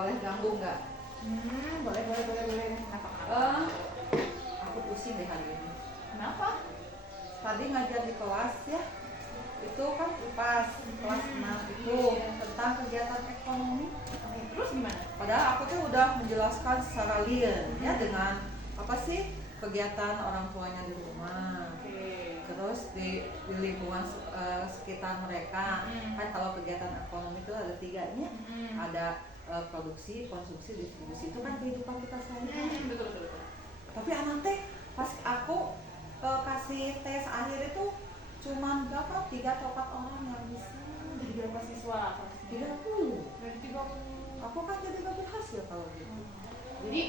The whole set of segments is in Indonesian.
boleh ganggu nggak? Boleh. Kenapa? Aku pusing deh hari ini. Kenapa? Tadi ngajar di kelas ya, itu kan pas kelas 6 itu tentang kegiatan ekonomi. Oke, terus gimana? Padahal aku tuh udah menjelaskan secara real ya dengan apa sih kegiatan orang tuanya di rumah. Oke. Terus di lingkungan sekitar mereka kan kalau kegiatan ekonomi itu ada tiganya, ada produksi, konsumsi, distribusi, itu kan kehidupan kita sehari-hari. Betul. Tapi anak teh pas aku kasih tes akhir itu cuman berapa 3 atau 4 orang yang bisa. Dari berapa siswa? 30. Dari 30. Aku kan jadi gak berhasil kalau gitu. Jadi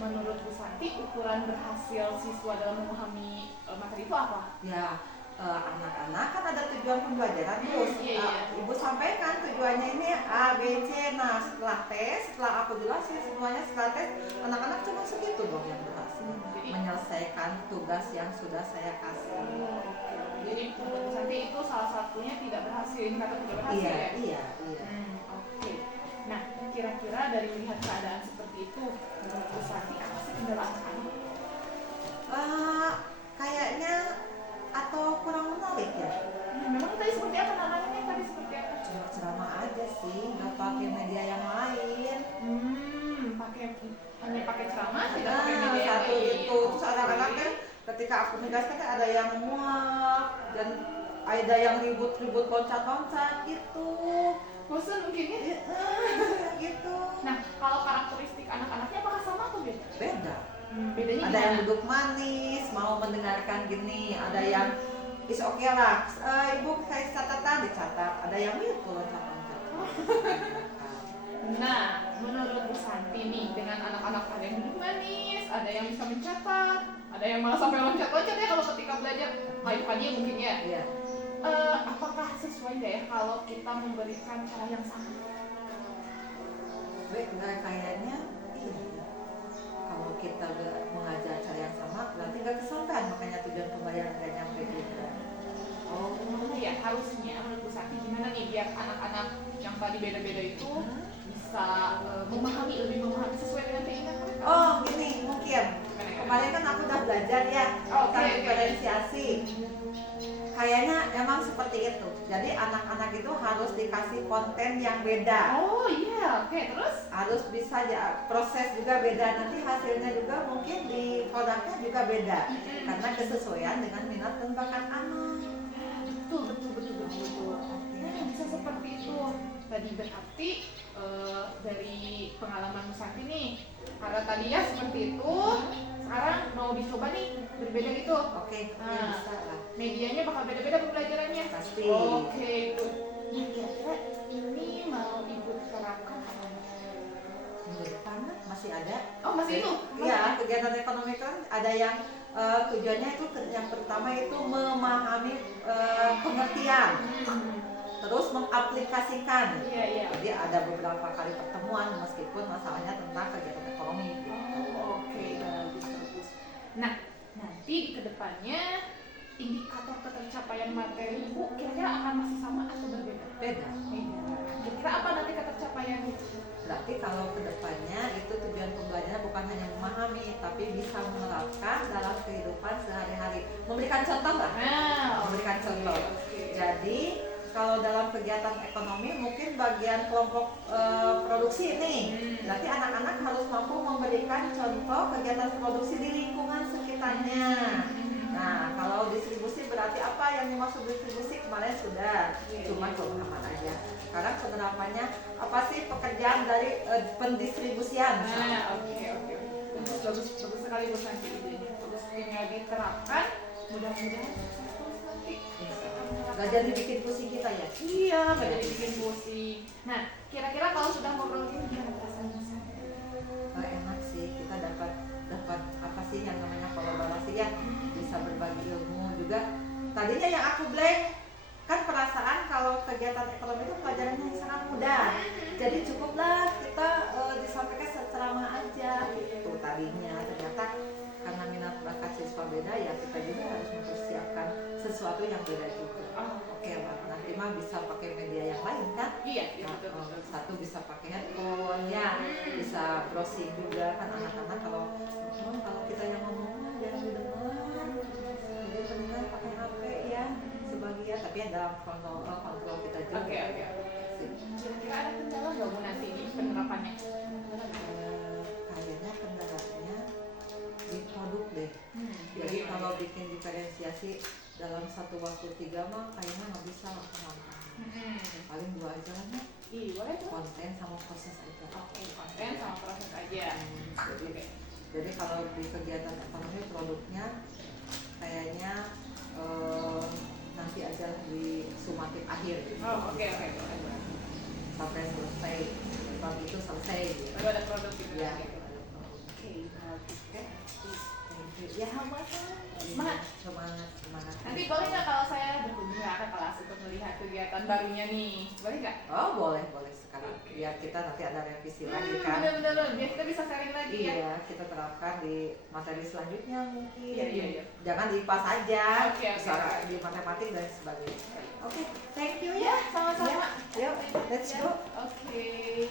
menurut Bu Santi ukuran berhasil siswa dalam memahami materi itu apa? Ya, anak-anak kan ada tujuan pembelajaran terus. Iya. Ibu sampaikan tujuannya ini A, B, C. Nah setelah tes, setelah aku jelasin semuanya setelah tes, anak-anak cuma segitu dong yang berhasil menyelesaikan tugas yang sudah saya kasih. Jadi menurut Bu Santi itu salah satunya tidak berhasil, indikator tidak berhasil ya? Iya. Oke. Nah, kira-kira dari melihat keadaan seperti itu, menurut Bu Santi apa sih kendala anak-anak? Kayaknya atau kurang menarik ya. Memang tadi seperti apa namanya? Tadi seperti apa? Cuma ceramah aja sih, nggak pakai media yang lain. Hanya pakai ceramah, tidak pakai media yang Satu lain. itu. Terus anak-anak kan ketika aku menjelaskan kan ada yang muak dan ada yang ribut-ribut loncat-loncat gitu. Bosan mungkin ya? Gitu. Nah, kalau karakteristik anak-anaknya apakah sama atau beda? Beda. Bedanya Ada yang gimana? duduk manis, mau mendengarkan gini, ada yang is oke lah, ibu kasih catatan dicatat, ada yang itu loncat-loncat. Nah, menurut Bu Santi nih, dengan anak-anak ada yang duduk manis, ada yang bisa mencatat, ada yang malah sampai loncat-loncat ya kalau ketika belajar pagi-pagi mungkin ya. Iya. Apakah sesuai nggak ya kalau kita memberikan cara yang sama? Kayaknya iya. Kalau kita mengajar cara yang sama, berarti nggak kesampaian, makanya tujuan pembayaran nggak nyampe juga. Oh ya, harusnya menurut Bu Santi gimana nih biar anak-anak yang tadi beda-beda itu bisa lebih memahami sesuai dengan keinginan mereka? Oh gini, mungkin kemarin kan aku udah belajar ya tentang diferensiasi. Kayaknya emang seperti itu. Jadi anak-anak itu harus dikasih konten yang beda. Oh iya, oke, terus? Harus bisa ya, proses juga beda. Nanti hasilnya juga mungkin di produknya juga beda. Karena kesesuaian dengan minat dan bakat anak. Betul. Nah, bisa seperti itu. Tadi berarti dari pengalaman Bu Santi nih, karena tadi ya seperti itu, sekarang mau dicoba nih berbeda gitu. Oke, Nah, bisa lah. medianya bakal beda-beda pembelajarannya. Pasti. Oke, itu. Nah, kira-kira ini mau Ibu terapkan apa? Minggu depan masih ada. Oh, masih itu? Iya, kegiatan ekonomi kan ada yang tujuannya itu yang pertama itu memahami pengertian, terus mengaplikasikan. Iya. Jadi ada beberapa kali pertemuan meskipun masalahnya tentang kegiatan ekonomi. Oh, oke, bagus. Nah, nanti di kedepannya indikator ketercapaian materi Ibu kira-kira akan masih sama atau berbeda? Beda. Kira-kira apa nanti ketercapaiannya? Berarti kalau kedepannya itu tujuan pembelajaran bukan hanya memahami, tapi bisa menerapkan dalam kehidupan sehari-hari. Memberikan contoh lah. Memberikan contoh. Jadi kalau dalam kegiatan ekonomi mungkin bagian kelompok produksi nih. Berarti anak-anak harus mampu memberikan contoh kegiatan produksi di lingkungan sekitarnya. Nah, kalau distribusi berarti apa yang dimaksud distribusi kemarin sudah, cuma pemahaman aja. Sekarang penerapannya apa sih pekerjaan dari pendistribusian? Oke. Bagus sekali Bu Santi idenya. Terus tinggal diterapkan, mudah-mudahan sukses nanti. Gak jadi bikin pusing kita ya? Iya, gak jadi bikin pusing. Nah, kira-kira kalau sudah ngobrol gini gimana perasaan Bu Santi? Enak sih, kita dapat apa sih yang namanya kolaborasi ya, bisa berbagi ilmu juga. Tadinya yang aku blank kan perasaan kalau kegiatan ekonomi itu pelajarannya sangat mudah, jadi cukuplah kita disampaikan secerama aja gitu tadinya. Ternyata karena minat bakat siswa beda ya, kita juga harus mempersiapkan sesuatu yang beda juga. Oke lah, nanti mah bisa pakai media yang lain kan? Iya, Nah, betul. satu bisa pakai handphone ya, bisa browsing juga kan anak-anak kalau kita yang ngomongnya jangan didengar, jadi benar pakai HP ya sebagian, tapi yang dalam kontrol kita juga. Oke. Kira-kira ada kendala nggak Bu nanti di penerapannya? Kayaknya kendalanya di produk deh. Jadi kalau bikin diferensiasi dalam satu waktu 3 mah kayaknya nggak bisa lah. Paling 2 aja lah ya. Iya, boleh tuh. Konten sama proses aja. Oke, konten sama proses aja. Jadi kalau di kegiatan ekonomi produknya kayaknya nanti aja di sumatif akhir gitu. Oke. Sampai selesai, bab itu selesai gitu. Baru ada produk gitu Ya. Oke, bagus ya. Ya, semangat. Nanti boleh nggak kalau saya berkunjung ke kelas untuk melihat kegiatan barunya nih? Boleh nggak? Oh, boleh sekali. Biar kita nanti ada revisi lagi kan. Bener-bener, biar kita bisa sharing lagi ya. Iya, kita terapkan di materi selanjutnya mungkin. Iya. Jangan di IPA saja, Oke. di matematik dan sebagainya. Oke, thank you Ya, ya. sama-sama. Yuk, let's go. Oke.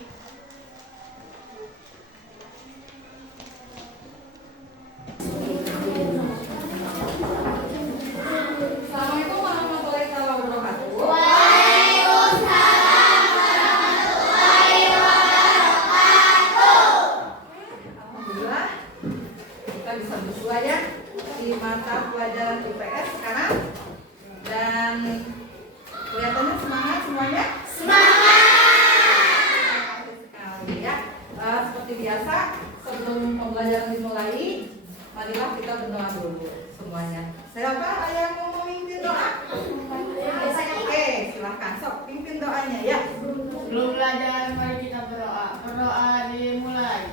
Assalamualaikum warahmatullahi wabarakatuh. Alhamdulillah kita bisa bersua ya di mata pelajaran IPS sekarang, dan kelihatannya semangat semuanya. Sekali ya. Seperti biasa sebelum pembelajaran dimulai, marilah kita berdoa dulu semuanya. Siapa yang mau memimpin doa? Oke, silahkan sok pimpin doanya ya. Sebelum belajar, mari kita berdoa. Berdoa dimulai.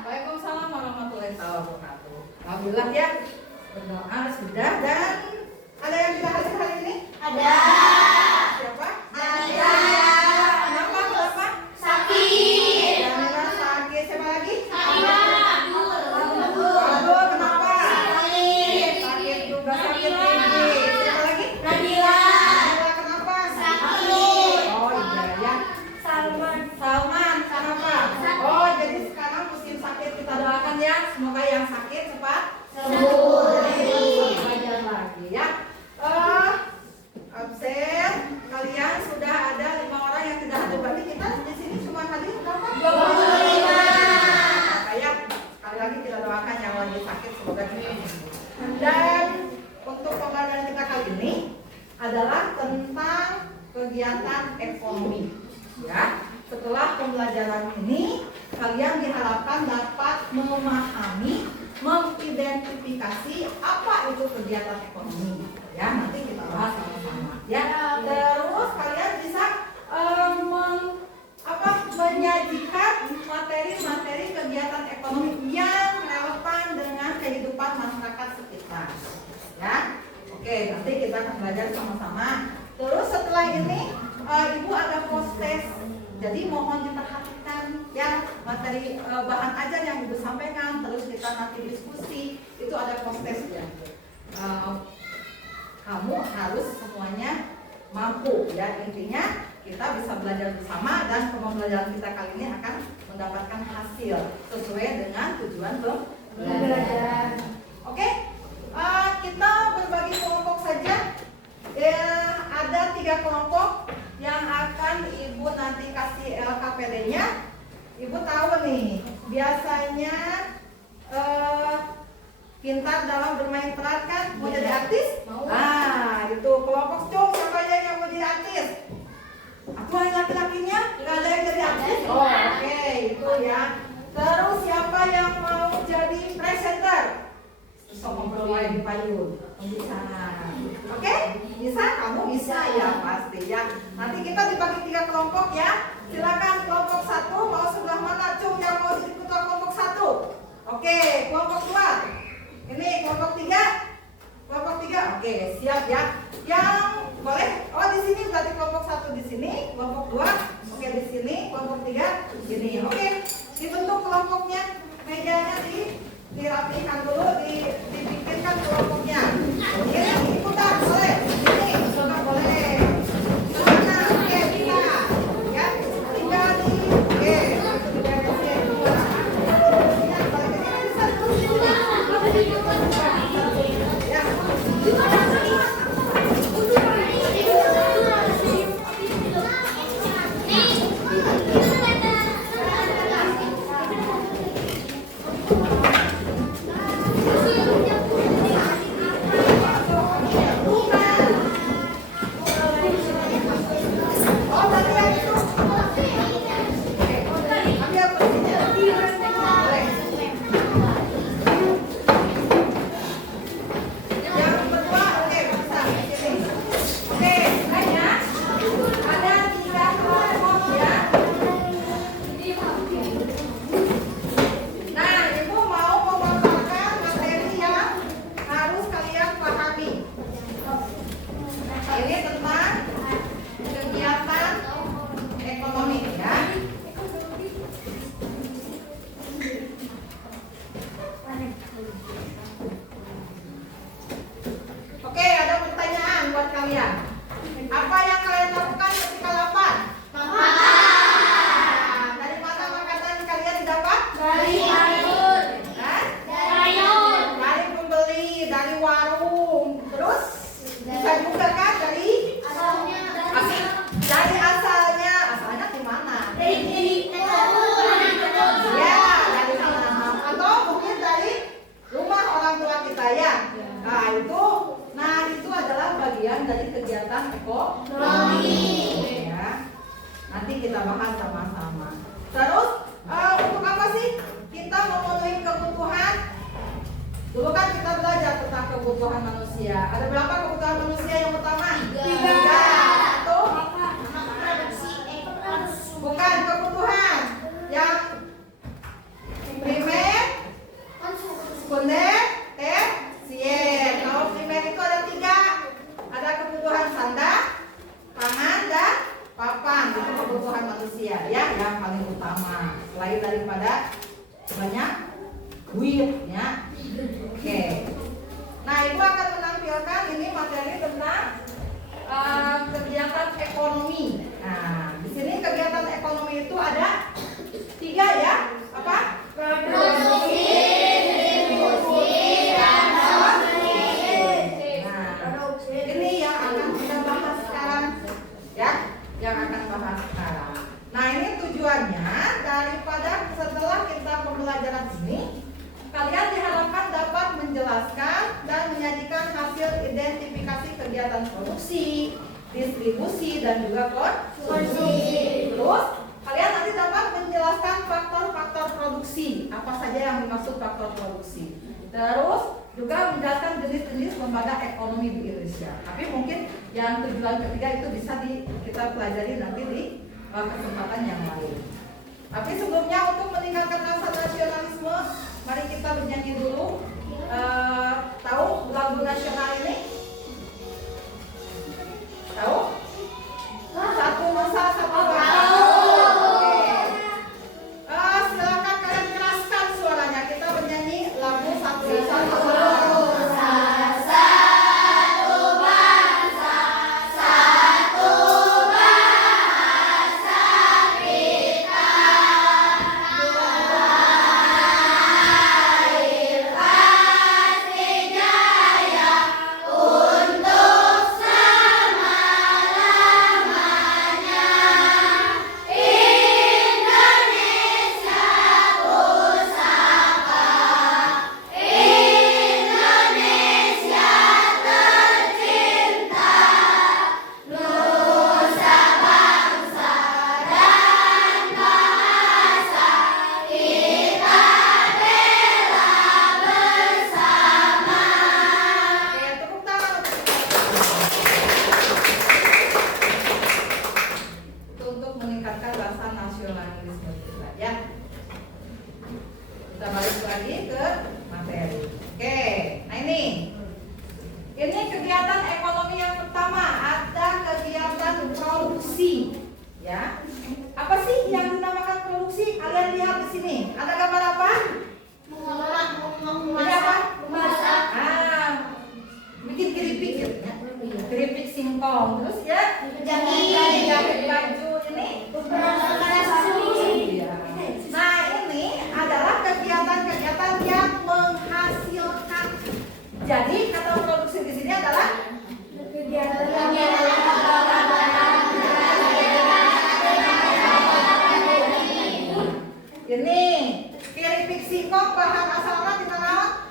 Waalaikumsalam warahmatullahi wabarakatuh. Alhamdulillah ya, berdoa sudah, dan ada yang tidak hadir hari ini? Ada. Siapa? Ada. Kenapa? Sakit. Jamila sakit. Siapa lagi? Aduh, kenapa? Sakit juga, sakit tinggi. Siapa lagi? Nadila, kenapa? Oh iya ya. Salman, kenapa? Oh, jadi sekarang musim sakit, kita doakan ya, semoga yang sakit cepat sembuh. Belajar lagi ya. Absen, kalian sudah ada 5 orang yang tidak hadir. Berarti kita di sini cuma hadir berapa? 25. Kayak sekali lagi kita doakan yang lagi sakit semoga cepat sembuh. Dan untuk pembelajaran kita kali ini adalah tentang kegiatan ekonomi. Ya, setelah pembelajaran ini kalian diharapkan dapat memahami, mengidentifikasi apa itu kegiatan ekonomi. Ya, nanti kita bahas sama-sama. Ya, terus kalian bisa menyajikan materi-materi kegiatan ekonomi yang relevan dengan kehidupan masyarakat sekitar. Ya, oke, nanti kita akan belajar sama-sama. Terus setelah ini Ibu ada post-test, jadi mohon diperhatikan ya materi bahan ajar yang Ibu sampaikan, terus kita nanti diskusi, itu ada post-test ya. Kamu harus semuanya mampu ya, intinya kita bisa belajar bersama dan pembelajaran kita kali ini akan mendapatkan hasil sesuai dengan tujuan pembelajaran. Oke, kita berbagi kelompok saja. Ya, nanti kasih LKPD-nya, Ibu tahu nih, biasanya pintar dalam bermain peran kan? Mau jadi artis? Mau. Ah, itu kelompok cung, siapa aja yang mau jadi artis? Aku hanya laki-lakinya, nggak ada yang jadi artis. Oh, oke, itu ya. Terus siapa yang mau jadi presenter? Sok ngobrol wae di payung. Bisa. Oke? Bisa? Kamu bisa ya pasti ya. Nanti kita dibagi 3 kelompok ya. Silakan kelompok 1 mau sebelah mana? Cung yang mau jadi ketua kelompok 1. Oke, kelompok 2. Ini kelompok 3. Kelompok 3. Oke, siap ya. Yang boleh. Oh, di sini berarti kelompok 1 di sini, kelompok 2. Oke, di sini, kelompok 3 di sini. Oke. Dibentuk kelompoknya. Mejanya dirapikan dulu, dipikirkan kelompoknya. Oke, ikutan boleh. Ini sudah boleh. Mana? Oke, kita. Ya, tinggal di. Oke, itu diberesin. Ya, balik ke sini bisa terus di sini. Ya. Oh, tadi yang itu. Oke, ambil posisinya. Boleh. Yang kedua, oke, bisa. Sini. Oke, banyak. Ada 3 kelompok ya. Nah, Ibu mau memaparkan materi yang harus kalian pahami. Ini tentang kegiatan ekonomi ya. Oke, ada pertanyaan buat kalian. Apa yang kalian lakukan ketika lapar? Makan. Dari mana makanan kalian didapat? Hah? Dari pembeli, dari warung. Terus bisa juga kan dari asalnya. Asalnya di mana? Ya, dari tanah. Atau mungkin dari rumah orang tua kita ya. Nah itu adalah bagian dari kegiatan ekonomi. Ya. Nanti kita bahas sama-sama. Terus untuk apa sih kita memenuhi kebutuhan? Dulu kan kita belajar tentang kebutuhan manusia. Ada berapa kebutuhan manusia yang utama? 3. Satu. Bukan kebutuhan yang primer, sekunder, tersier. Kalau primer itu ada 3. Ada kebutuhan sandang, pangan, dan papan. Itu kebutuhan manusia ya, yang paling utama. Selain daripada banyak duit ya. Oke. Nah, Ibu akan menampilkan ini materi tentang kegiatan ekonomi. Nah, di sini kegiatan ekonomi itu ada 3 ya. Apa? Produksi, distribusi, dan Nah, ini yang akan kita bahas sekarang ya, yang akan bahas sekarang. Nah, ini tujuannya daripada setelah kita pembelajaran ini, kalian diharapkan dapat menjelaskan dan menyajikan hasil identifikasi kegiatan produksi, distribusi, dan juga konsumsi. Terus, kalian nanti dapat menjelaskan faktor-faktor produksi, apa saja yang dimaksud faktor produksi. Terus, juga menjelaskan jenis-jenis lembaga ekonomi di Indonesia. Tapi mungkin yang tujuan ketiga itu bisa kita pelajari nanti di kesempatan yang lain. Tapi sebelumnya untuk meningkatkan rasa nasionalisme, mari kita bernyanyi dulu. Tahu lagu nasional ini? Tahu? Satu Nusa Satu Bangsa. Silakan kalian keraskan suaranya. Kita bernyanyi lagu Satu Nusa Satu Bangsa. Oh Ya. Apa sih yang dinamakan produksi? Kalian lihat di sini. Ada gambar apa? Ini apa? Bikin keripik gitu ya. Keripik singkong. Terus ya, jahit baju ini. Iya. Nah, ini adalah kegiatan-kegiatan yang menghasilkan. Jadi kata produksi di sini adalah ini keripik singkong bahan asalnya di mana?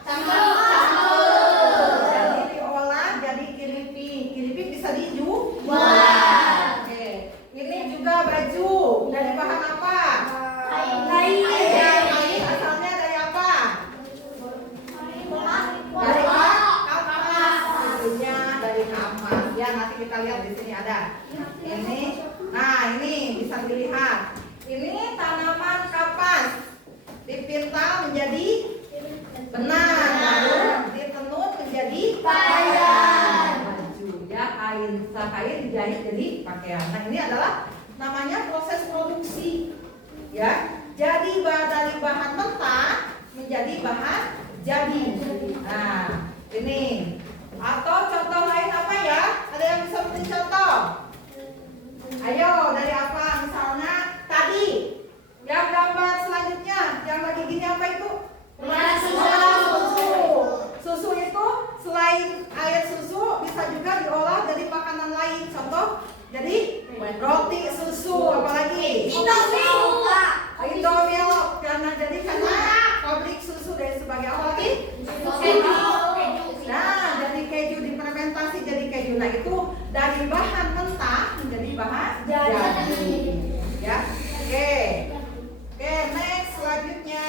Jadi diolah jadi keripik. Keripik bisa dijual. Oke. Ini juga baju dari bahan apa? Kain. Asalnya dari apa? Dari kapas. Tentunya dari kapas. Ya, nanti kita lihat di sini ada. Ini. Nah, ini bisa dilihat. Ini tanaman kapas dipintal menjadi benang, lalu ditenun menjadi pakaian. Baju ya, kain dijahit jadi pakaian. Nah, ini adalah namanya proses produksi. Ya, jadi dari bahan mentah menjadi bahan jadi. Nah, ini. Atau contoh lain apa ya? Ada yang bisa beri contoh? Ayo, dari apa? Misalnya tadi yang gambar selanjutnya yang lagi gini apa itu? Susu itu selain air susu bisa juga diolah dari makanan lain. Contoh, jadi roti susu, apalagi Indomilk karena pabrik susu dan sebagainya. Apalagi nah, jadi keju difermentasi jadi keju. Nah, itu dari bahan mentah menjadi bahan jadi. Ya, oke, next selanjutnya.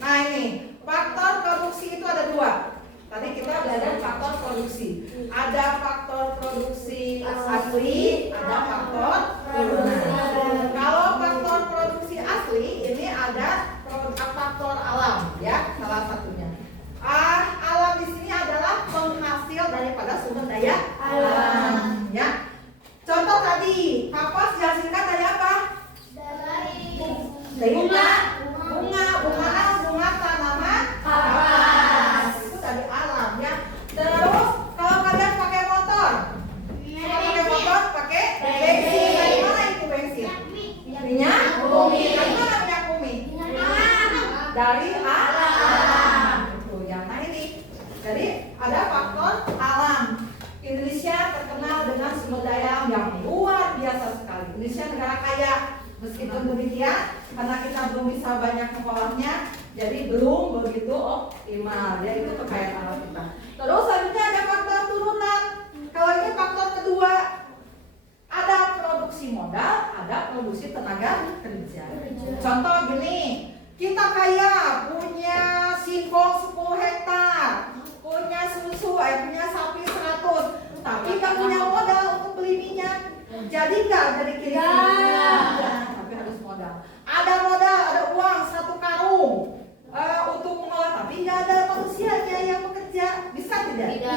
Nah, ini faktor produksi itu ada dua. Tadi kita belajar faktor produksi. Ada faktor produksi asli, ada faktor turunan. Kalau faktor produksi asli ini ada faktor alam, ya, salah satunya. Alam di sini adalah penghasil daripada sumber daya alam, ya. Contoh tadi, kapas dihasilkan dari apa? Dari bunga tanaman kapas. Itu dari alam, ya. Terus kalau kalian pakai motor, pakai bensin. Dari mana itu bensin? Minyak bumi. Dari mana minyak bumi? Dari alam. Itu yang nah ini. Jadi ada faktor alam. Indonesia terkenal dengan sumber daya alam yang luar biasa sekali. Indonesia negara kaya. Meskipun demikian, karena kita belum bisa banyak mengolahnya, jadi belum begitu optimal. Ya, itu kekayaan alam kita. Terus selanjutnya ada faktor turunan. Kalau ini faktor kedua, ada produksi modal, ada produksi tenaga kerja. Contoh gini, kita kaya punya singkong 10 hektar, punya susu, punya sapi 100, tapi nggak punya modal untuk beli minyak. Jadi nggak jadi kiri? Tapi harus modal. Ada modal, ada uang 1 karung untuk mengolah, tapi nggak ada manusianya yang bekerja. Bisa tidak? Tidak.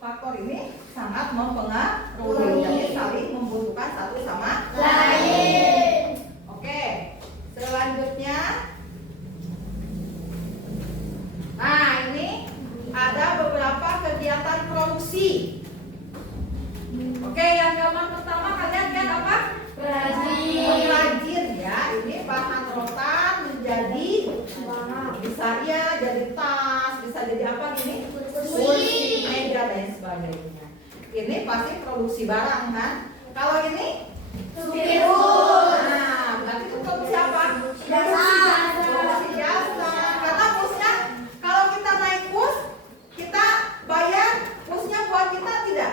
Faktor ini sangat mempengaruhi, jadi saling membutuhkan satu sama lain. Oke, selanjutnya. Nah, ini ada beberapa kegiatan produksi. Oke, yang gambar pertama kalian lihat apa? Perajin ya. Ini bahan rotan menjadi bisa ya jadi tas, bisa jadi apa gini? Kursi, meja dan sebagainya. Ini pasti produksi barang kan? Kalau ini nah, berarti itu produksi apa? Produksi jasa. Karena busnya kalau kita naik bus, kita bayar busnya buat kita tidak?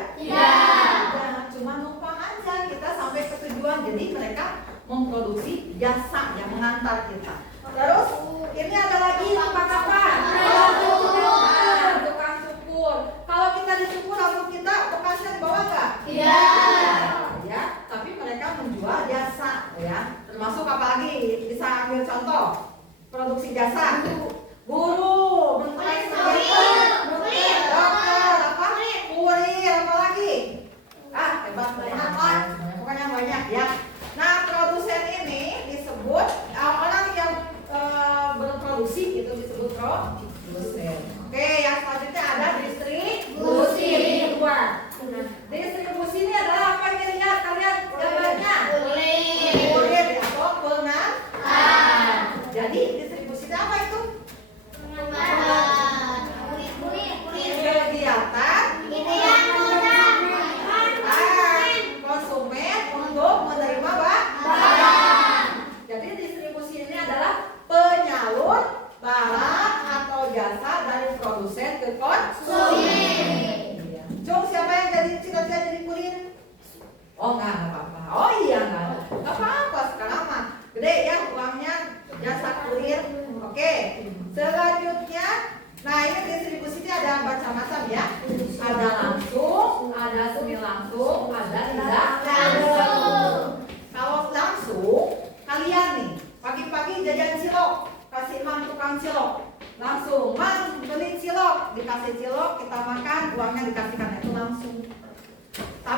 Cuma numpang aja, kita sampai ke tujuan. Jadi mereka memproduksi jasa yang mengantar kita. Terus ini ada lagi tukang apa? Tukang cukur. Kalau kita dicukur rambut kita, bekasnya di bawah nggak? Tidak. Ya, tapi mereka menjual jasa, ya. Termasuk apa lagi? Bisa ambil contoh produksi jasa. Guru, dokter, apa? Kurir, apa lagi? Hebat banyak. Pokoknya banyak.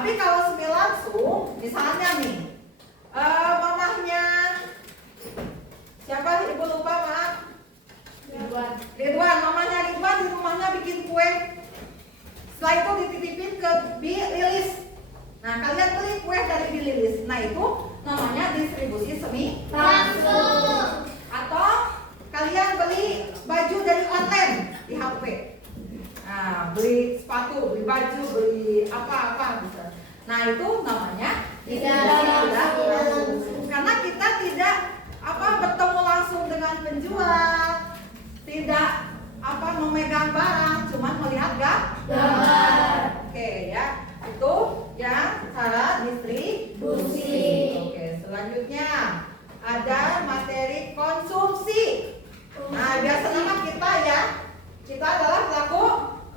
Tapi kalau semi langsung, misalnya nih, mamahnya siapa? Ibu lupa, maaf. Ridwan, mamanya Ridwan di rumahnya bikin kue. Setelah itu dititipin ke Bi Lilis. Nah, kalian beli kue dari Bi Lilis. Nah, itu namanya distribusi semi langsung. Atau kalian beli baju dari online di HP. Nah, beli sepatu, beli baju, beli apa-apa bisa. Nah, itu namanya tidak langsung. Karena kita tidak bertemu langsung dengan penjual, tidak memegang barang, cuma melihat gambar. Oke ya, itu yang cara distribusi. Oke, selanjutnya ada materi konsumsi. Nah, biasa nama kita adalah pelaku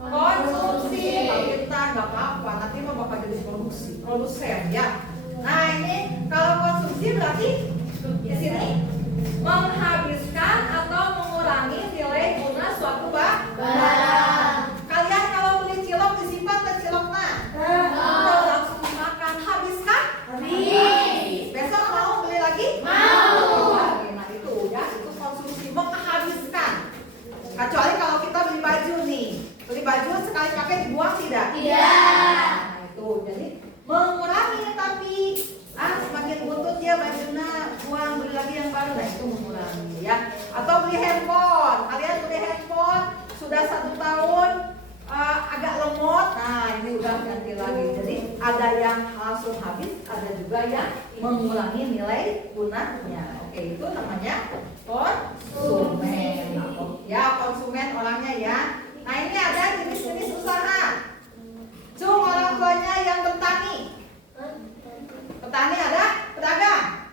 konsumsi. Kalau kita nggak apa-apa, nanti mau bakal jadi produsen ya. Nah, ini kalau konsumsi berarti di sini menghabiskan atau mengurangi nilai guna suatu barang. Kalian kalau beli cilok disimpan ke ciloknya? Langsung dimakan. Habiskan? Habis. Besok mau beli lagi? Mau. Nah, itu ya, itu konsumsi, menghabiskan. Kecuali kalau kita beli baju nih, beli baju sekali pakai dibuang tidak? Tidak. Nah, itu jadi mengurangi, tapi semakin butuh dia bajunya, buang, beli lagi yang baru. Nah, itu mengurangi ya. Atau beli handphone, kalian beli handphone sudah 1 tahun agak lemot, nah ini udah ganti lagi. Jadi ada yang langsung habis, ada juga yang mengurangi nilai gunanya. Oke, itu namanya konsumen. Ya, konsumen orangnya ya. Nah, ini ada jenis-jenis usaha. Cung, orang tuanya yang bertani. Petani ada, pedagang.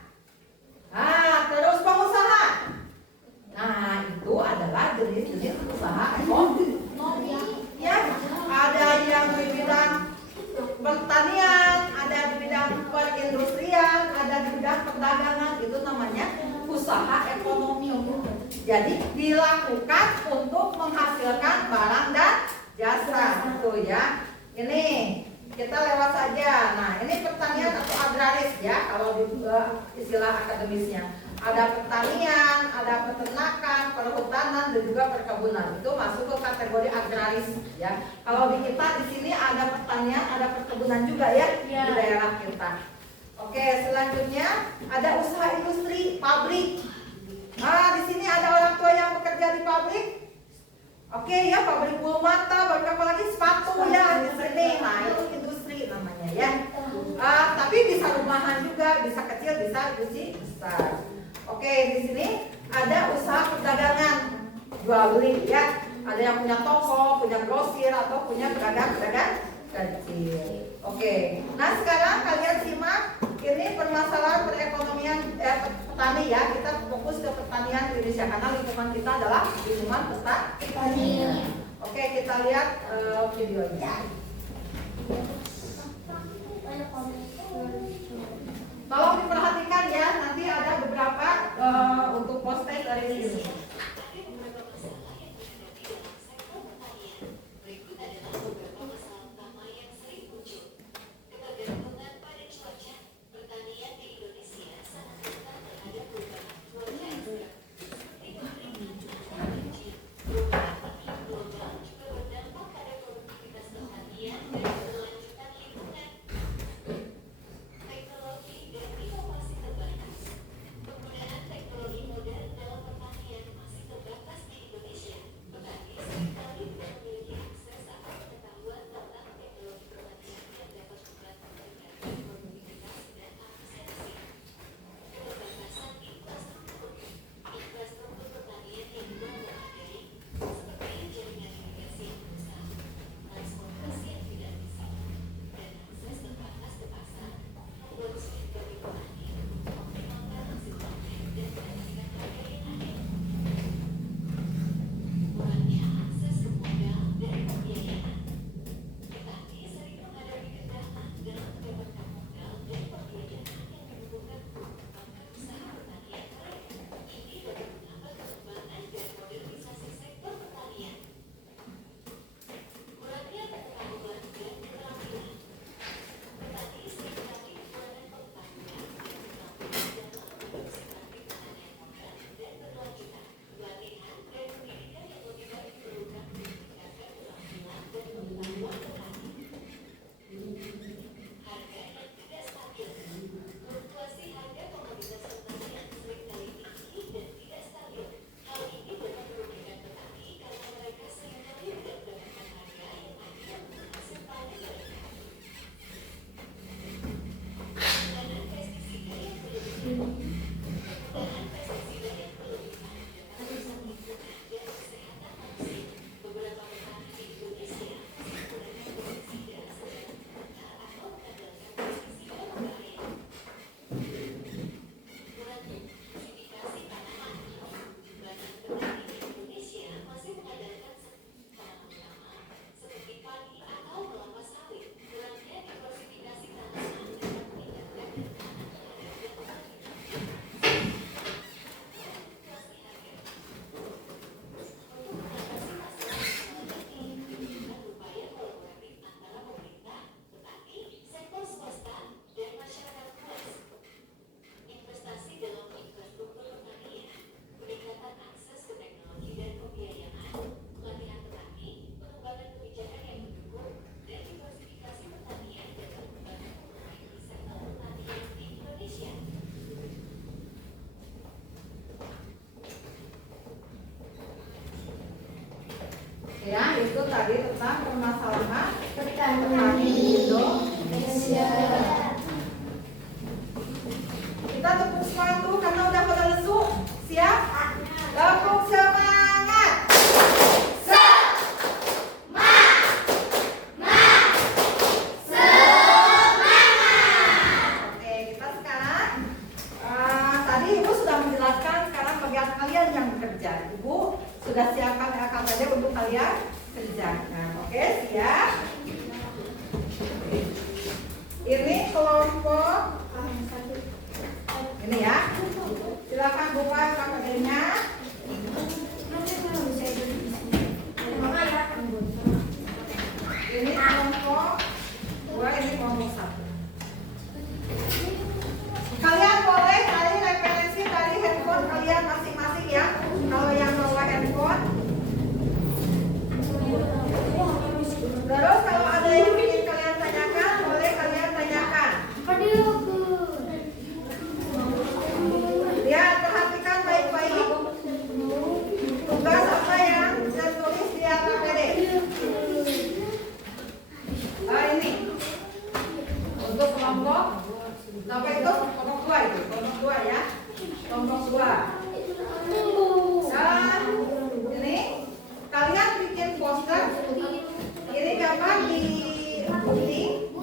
Nah, terus pengusaha. Nah, itu adalah jenis-jenis usaha ekonomi. Ya, ada yang di bidang pertanian, ada di bidang perindustrian, ada di bidang perdagangan. Itu namanya usaha ekonomi. Jadi dilakukan untuk menghasilkan barang dan jasa. Itu ya. Ini kita lewat saja. Nah, ini pertanian atau agraris ya, kalau di istilah akademisnya. Ada pertanian, ada peternakan, perhutanan, dan juga perkebunan. Itu masuk ke kategori agraris ya. Kalau di kita di sini ada pertanian, ada perkebunan juga ya, di daerah kita. Oke, selanjutnya ada usaha industri, pabrik. Nah, di sini ada orang tua yang bekerja di pabrik. Oke ya, pabrik bulu mata, pabrik apa lagi, sepatu ya di sini. Nah, itu industri namanya ya. Tapi bisa rumahan juga, bisa kecil, bisa besar. Oke, di sini ada usaha perdagangan, jual beli ya. Ada yang punya toko, punya grosir, atau punya pedagang kecil. Oke, nah sekarang kalian simak ini permasalahan perekonomian petani ya. Kita fokus ke pertanian Indonesia karena lingkungan kita adalah lingkungan petani. Oke, kita lihat videonya. Tolong diperhatikan ya, nanti ada beberapa untuk post-it dari sini. Ya, itu tadi tentang permasalahan petani di Indonesia. Kita tepuk semangat dulu karena udah pada lesu. Siap? Tepuk semangat. Oke, kita sekarang tadi Ibu sudah menjelaskan, sekarang bagian kalian yang bekerja. Ibu sudah siapkan saja untuk kalian kerjakan. Oke, siap? Ini kelompok ini ya. Silakan buka KKD-nya. Ini kelompok 2, ini kelompok 1. Kalian boleh tadi referensi dari handphone kalian masing-masing ya. Kalau yang bawa handphone. Terus kalau ada yang ingin kalian tanyakan, boleh kalian tanyakan. Ya, perhatikan baik-baik. Tugas apa yang tertulis di KKD. Ini untuk kelompok apa itu? Kelompok 2 itu. Kelompok 2 ya. Kelompok 2. Dan ini kalian bikin poster. Ini gambar di gunting.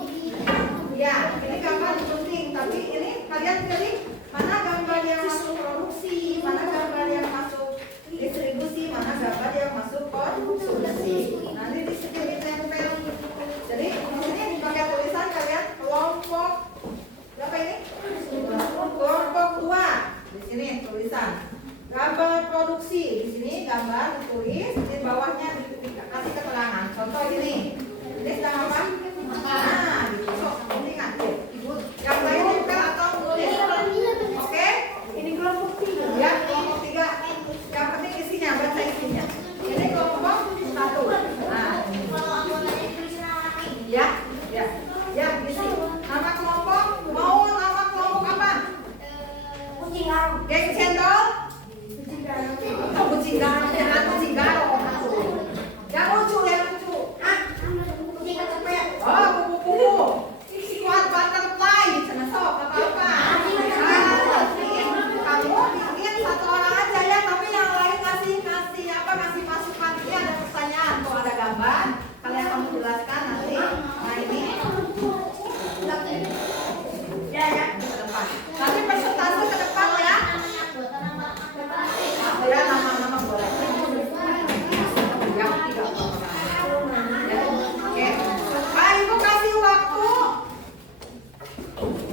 Ya, ini gambar di gunting. Tapi ini kalian pilih mana gambar yang masuk produksi, mana gambar yang masuk distribusi, mana gambar yang masuk konsumsi. Nanti di sini ditempel. Jadi di sini pakai tulisan kalian kelompok berapa ini? Kelompok 2. Di sini tulisan gambar produksi. Di sini gambar ditulis, di bawahnya dikasih keterangan. Contoh ini. Ini sedang apa? Nah, gitu. Sok, ingat. Ibu, yang lain nempel atau tulis. Oke? Ini kelompok 3. Ya, kelompok 3. Yang penting isinya, baca isinya. Ini kelompok 1. Nah, ya, ya, ya, isi. Nama kelompok, mau nama kelompok apa? Geng cendol? Oh, kucing garong, jangan kucing garong. Yang lucu, yang lucu. Oh, kupu-kupu. Squad butterfly, sana sok, apa-apa. Kamu bikin satu orang aja ya, tapi yang lain ngasih masukan. Ini ada pertanyaan, kalau ada gambar, kalian kamu jelaskan nanti. Nah ini. Ya, ke depan. Nanti persentase ke depan ya. Ya, nama-nama boleh. Yang 3 orang. Ya, oke. Ibu kasih waktu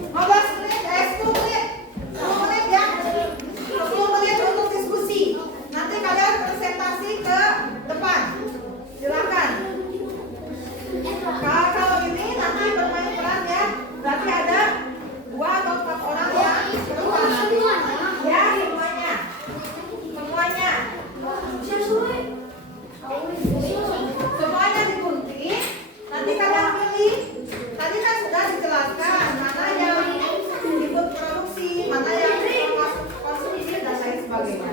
15 menit, 10 menit. 10 menit ya. 10 menit untuk diskusi. Nanti kalian presentasi ke depan. Silakan. Kalau ini nanti bermain peran ya. Berarti ada 2 atau 4 orang ya ke depan nanti. Ya, semuanya. Semuanya. Semuanya digunting. Nanti kalian pilih. Tadi kan sudah dijelaskan mana yang ikut produksi, mana yang masuk konsumsi dan lain sebagainya.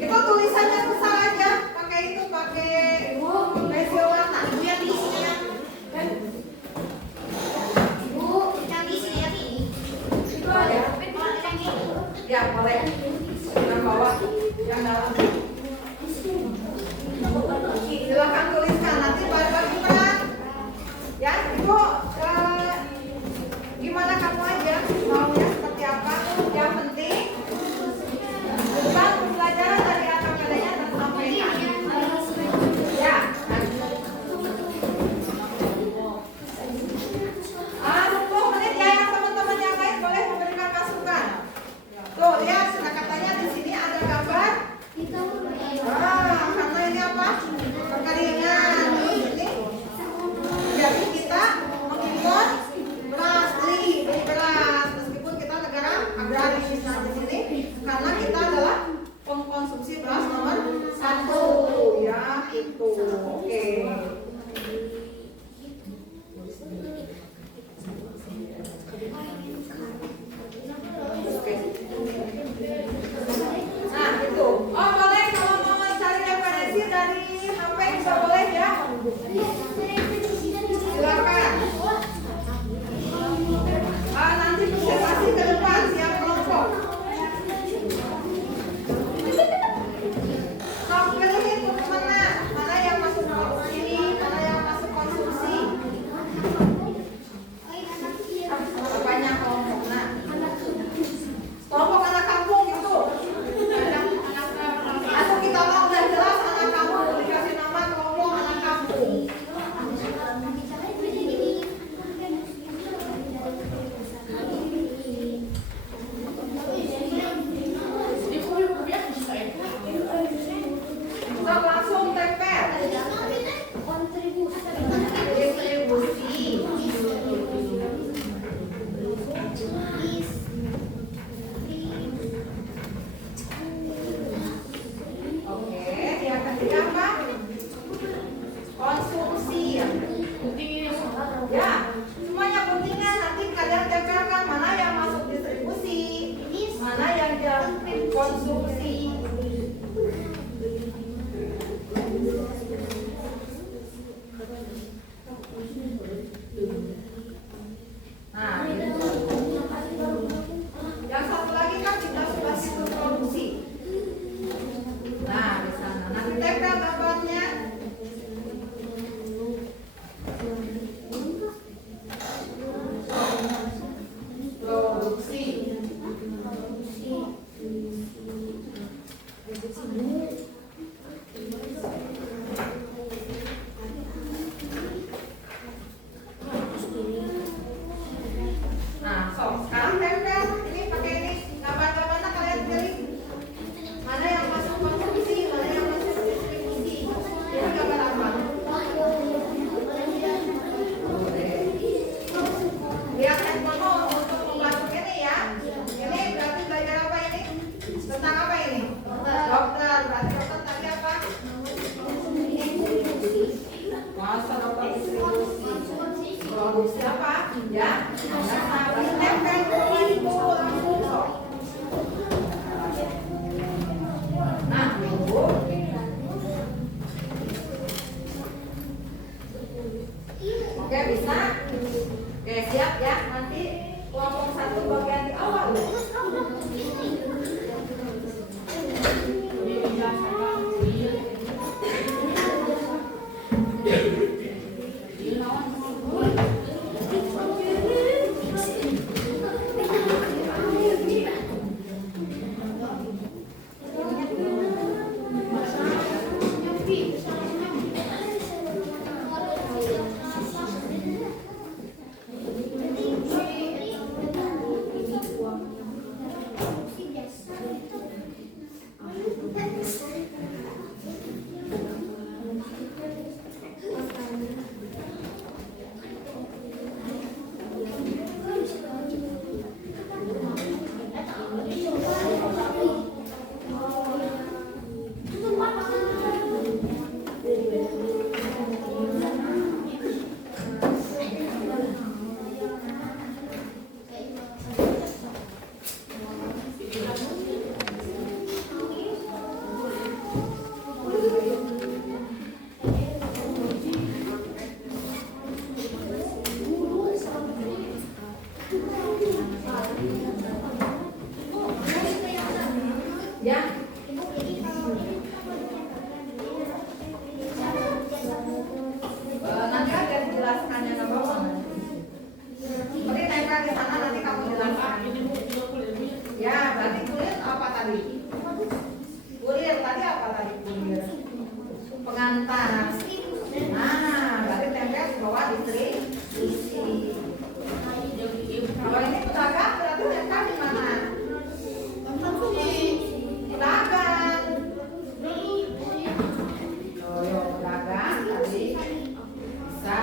Itu tulisannya besar aja. Pakai itu, pakai pensil warna. Ibu yang diisinya. Ya, boleh. Yang bawah, yang dalam. Silakan tuliskan nanti bagi peran. Ya, Ibu Produksi apa? Ya, berarti tempel dulu ibu langsung sok. Nah, ibu. Oke, bisa? Oke, siap ya. Nanti kelompok satu bagian di awal. Ya. Nanti akan dijelaskannya ke bawah. Seperti tempel di sana nanti kamu jelaskan. Ya, berarti kulit apa tadi? Kulit tadi apa tadi kulit? Pengantar. Nah, berarti tempel di bawah distribusi. Kalau ini pedagang berarti tempel di mana? Pedagang. Oh, ya, pedagang tadi bisa.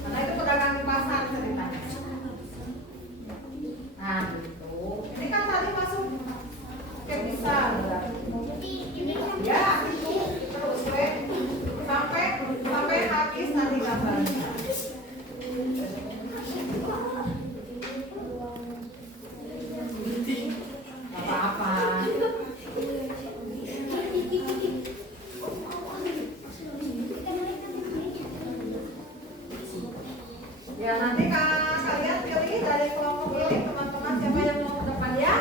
Karena itu pedagang di pasar ceritanya. Nah, gitu. Ini kan tadi masuk ke bisa berarti. Ya, itu terus sampai habis nanti gambarnya. Apa-apa. Ya, nanti kalian pilih dari kelompok ini teman-teman siapa yang mau ke depan ya?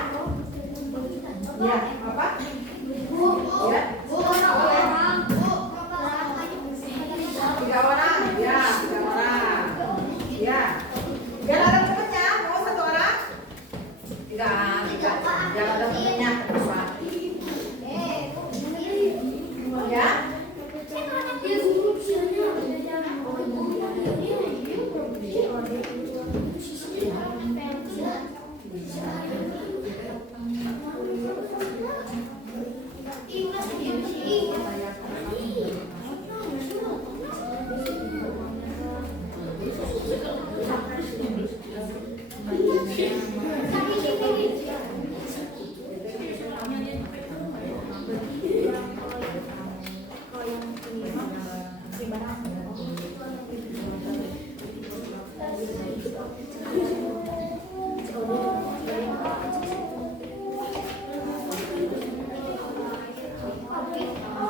Ya, apa? Ya. Tiga orang, ya, tiga orang. Ya. Biar ada temennya, mau satu orang? Tiga, biar ada temennya ke depan. Ya.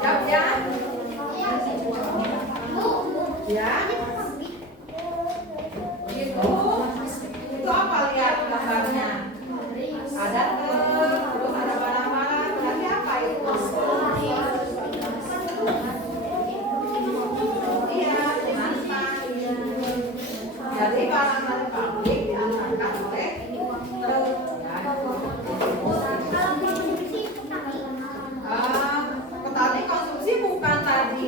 Siap ya? Ya. Itu apa lihat gambarnya? Ada terus ada barang-barang, berarti apa itu? Iya, pengantar. Jadi barang dari pabrik diantarkan oleh truk. Petani konsumsi bukan tadi.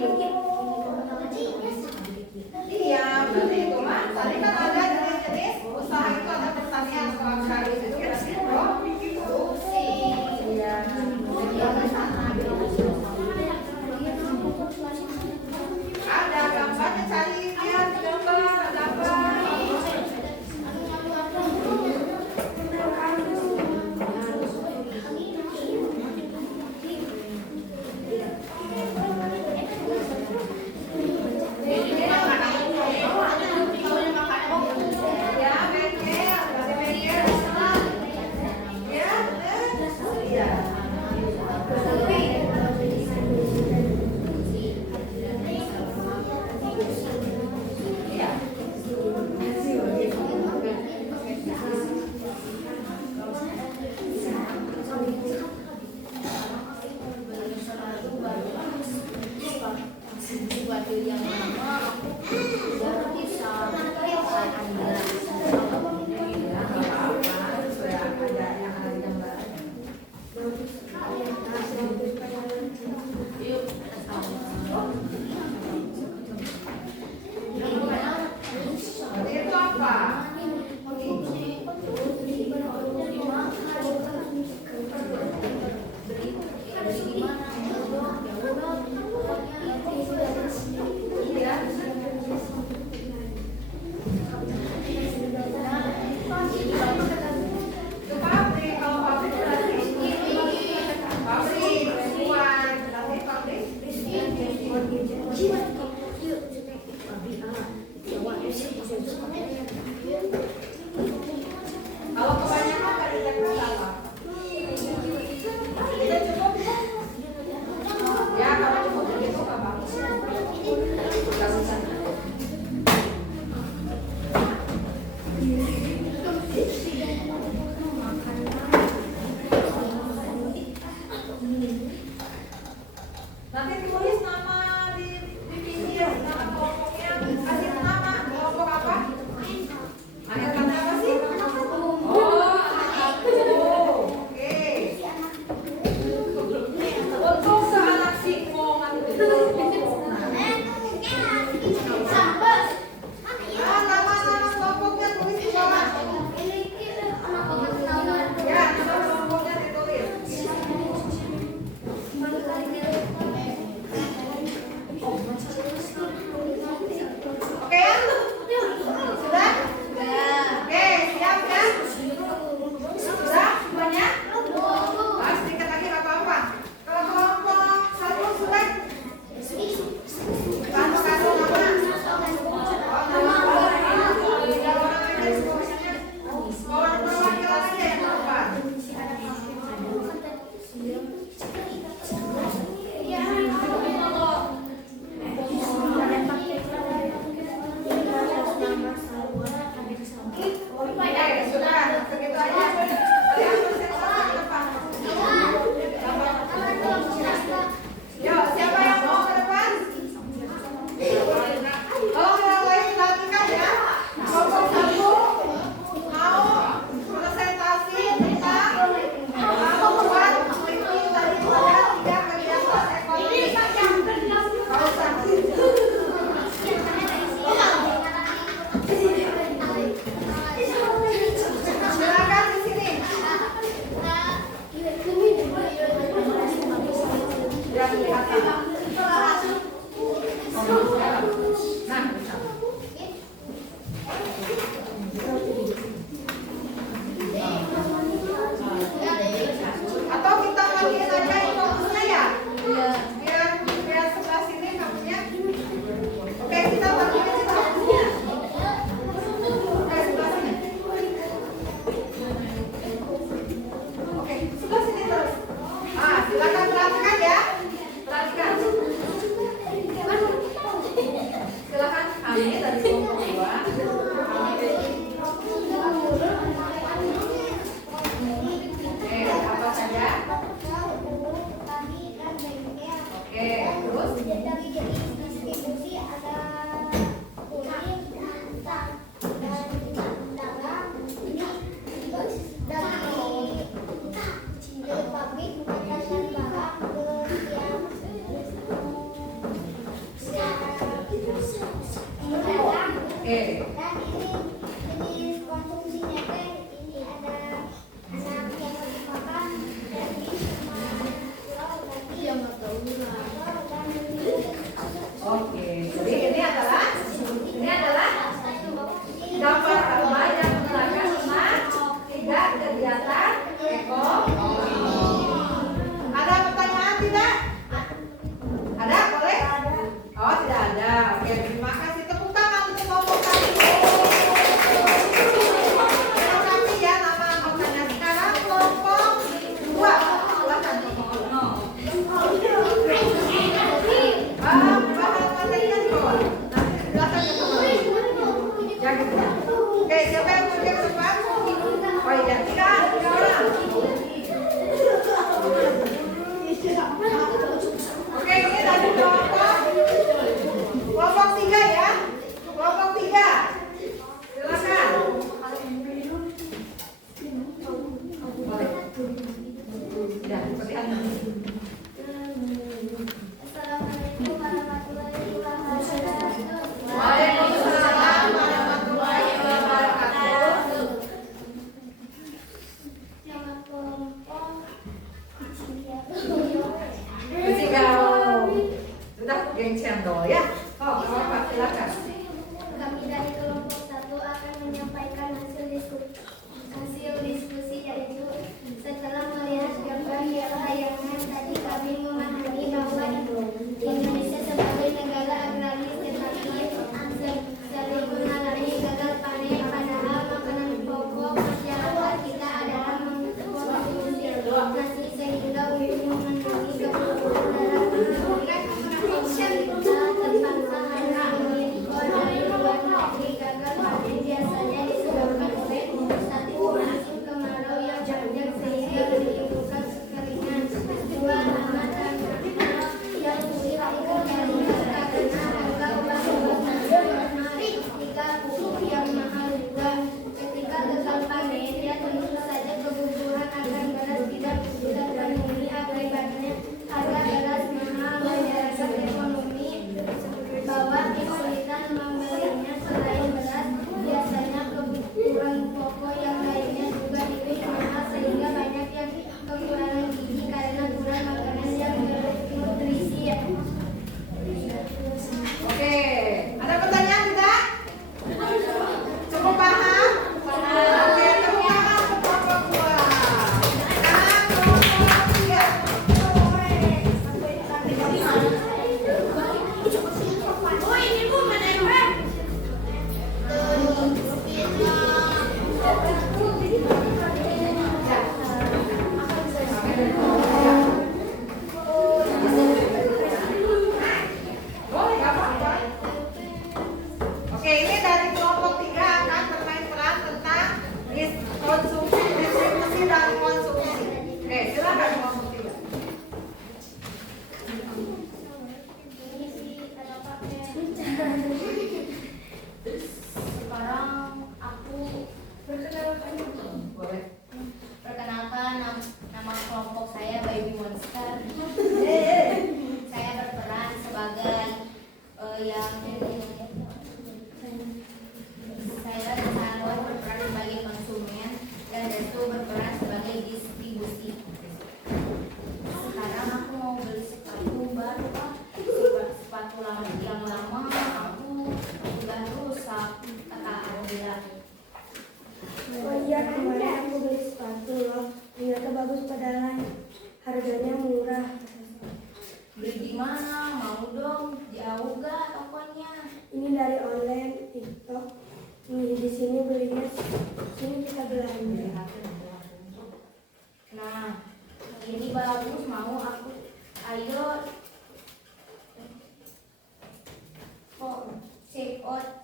memahami dari kelompok 2? Oke, apa saja? Oke, terus? Oke. Jenis konsumsinya teh ini ada anak yang lagi makan dan yang nggak tahu lah. Oke, jadi ini adalah gambar apa yang menerangkan tentang 3 kegiatan ekonomi. Ada pertanyaan tidak? Ada? Boleh? Oh, tidak ada. Oke, terima kasih. Tepuk tangan untuk kelompok kami. Terima kasih ya nama anggotanya. Sekarang kelompok 2. Silakan kelompok 0. Bahan materinya di bawah. Nanti silakan ya teman-teman. Ya gitu ya. Oke, siapa yang mau ke depan? Oh iya, 3 orang. Oke, ini dari kelompok 3 ya. Kelompok 3. Silakan. Ya, perlihatkan. Assalamualaikum warahmatullahi wabarakatuh. Waalaikumsalam warahmatullahi wabarakatuh. Nama kelompok Bersigau. Sudah geng cendol ya. Oh, apa silakan. Kami dari kelompok 1 akan menyampaikan hasil diskusi yaitu setelah melihat gambar tayangan tadi kami memahami bahwa Indonesia sebagai negara agraris tetapi sering mengalami gagal panen padahal makanan pokok masyarakat kita adalah mengkonsumsi nasi sehingga untuk memenuhi kebutuhan dalam masyarakat kita terpaksa harus mengimpor dari luar negeri. Gagal panen biasanya disebabkan oleh satu musim kemarau yang panjang sehingga menimbulkan kekeringan. Dua, amatan yang sulit dikendalikan karena harga obat-obatan yang naik. Tiga, pupuk yang mahal juga. Ketika gagal panen, ya tentu saja kebutuhan akan beras tidak terpenuhi. Akibatnya harga beras mahal, masyarakat ekonomi bawah kesulitan membelinya. Selain beras, biasanya kebutuhan pokok yang lainnya juga lebih mahal sehingga banyak yang kekurangan gizi karena kurang makanan yang bernutrisi. Oke, ada pertanyaan tidak? Cukup paham? Oke, tepuk tangan untuk kelompok 2. Sekarang kelompok 3. Oh ini bu menempel. Boleh nggak apa-apa? Oke, ini dari kelompok 3 akan bermain peran tentang konsumsi, distribusi, dan konsumsi. Oke, silakan kelompok 3. Sekarang aku Boleh. perkenalkan nama kelompok saya Baby Monster. Saya berperan sebagai yang saya dan Sarwan berperan sebagai konsumen dan Restu berperan sebagai distribusi. Sekarang aku mau beli sepatu baru, Pak. Sepatu yang lama aku udah rusak, kata Adila. Oh iya, kemarin aku beli sepatu loh. Ternyata bagus padahal harganya murah. Beli di mana? Mau dong, jauh gak tokonya? Ini dari online TikTok. Nih di sini belinya. Sini kita belanja. Nah, ini bagus, mau aku. Ayo. Kok check out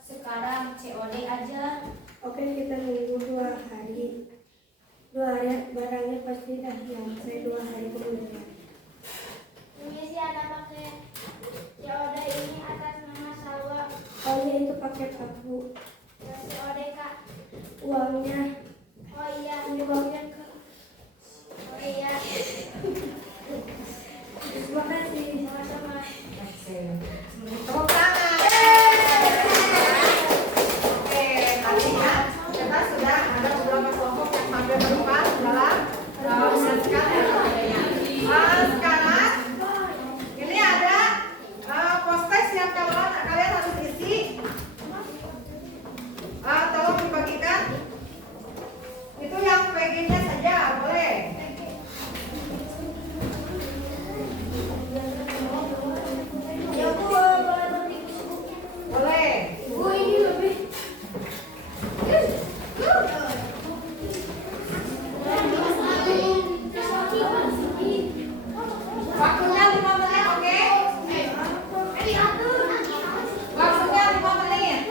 Uangnya itu pakai paku. COD Kak. Uangnya. Oh iya. Ini uangnya Kak. Oh iya. Terima kasih. Sama-sama. Tepuk tangan. Oke, tadi ya kita sudah ada beberapa kelompok yang tampil berdepan dalam menyaksikan sekarang ini ada postes yang kalian harus isi. Tolong dibagikan. Itu yang PG-nya saja boleh. Ya Bu, boleh berdiri. Boleh. Bu, ini lebih. Waktunya 5 menit, oke? Waktunya 5 menit.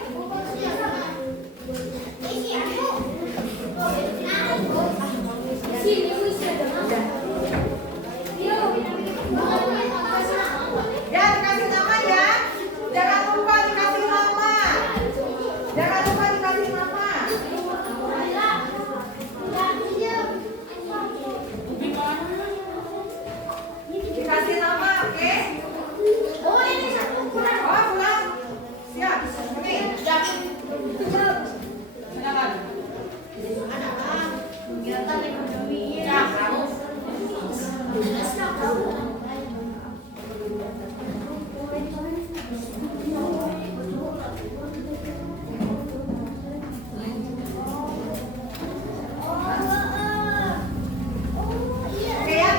Ya, dikasih nama ya. Jangan lupa dikasih nama. Jangan lupa dikasih nama. Dikasih nama, oke? Oh, ini satu kurang. Oh, pulang. Siap. Oke. Silakan. Kegiatan ekonomi. Ya, kamu. Oke ya,